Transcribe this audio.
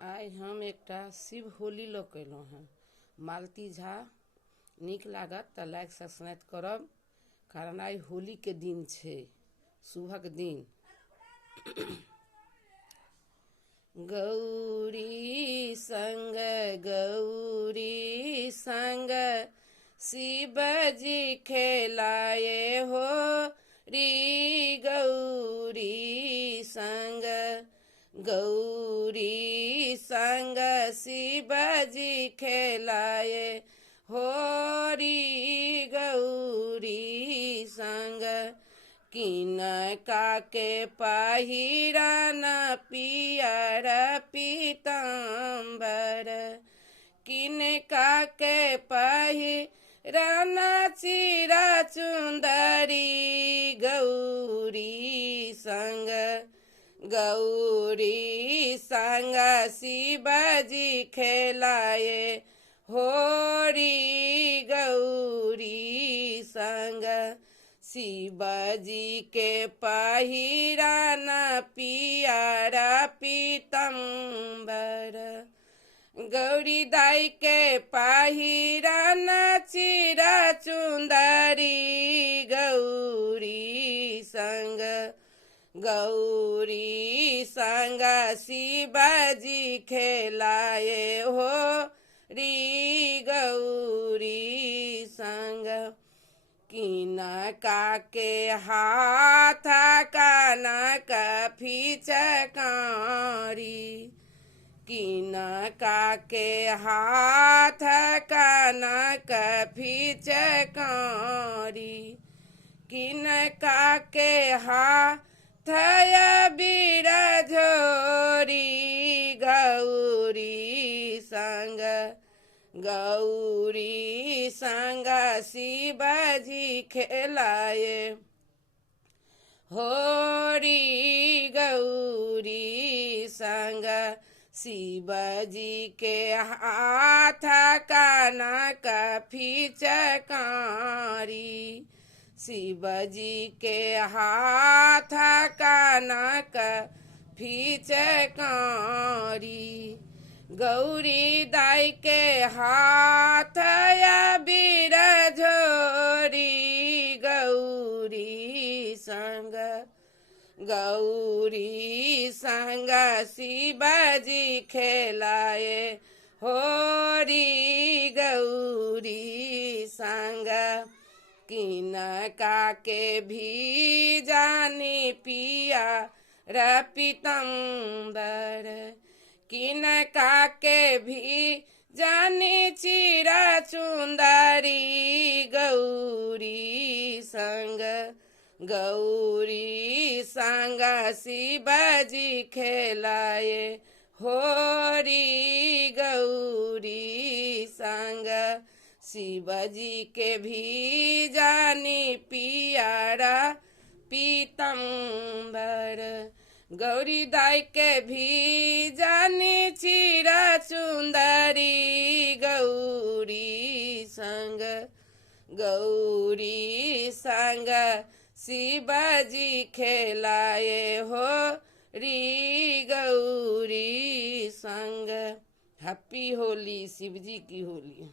आइ हम एकटा शिव होली लऽ के अयलहुँ हेँ। मालती झा नीक लागत तऽ लाइक सब्सक्राइब करब, कारण आइ होलीके दिन छै, शुभक दिन। गौरी संग शिवजी खेलाए हो री। गौरी संग शिवजी खेलाए हो री। गौरी संग किनका के पहिरन पियर पीताम्बर, किनका के पहिरन चिरा चुंदरी। गौरी संग शिवजी खेलाए हो री। गौरी संग शिवजी के पहिरन पियर पीताम्बर, गौरी दाई के पहिरन चिरा चुंदरी। गौरी संग शिवजी खेलाए हो री। गौरी संग किनका के हाथ कनक फिचकारी, किनका के हाथ कनक फिचकारी, किनका के हाथ बीर झोरी। गौरी संग शिवजी खेलाए हो री। गौरी संग शिवजी के हाथ कनक फिचकारी, शिवजी के हाथ कनक फिचकारी, गौरी दाई के हाथ बीर झोरी। गौरी संग शिवजी खेलाए हो री। गौरी संग किनका के भी जानी पिया पीताम्बर, किनका के भी जानी चिरा चुंदरी। गौरी संग शिवजी खेलाए हो री। गौरी संग शिवजी के भी जानी पियारा पीताम्बर, गौरी दाई के भी जानी चिरा चुंदरी। गौरी संग शिवजी खेलाए हो री। गौरी संग। हैप्पी होली, शिवजी की होली।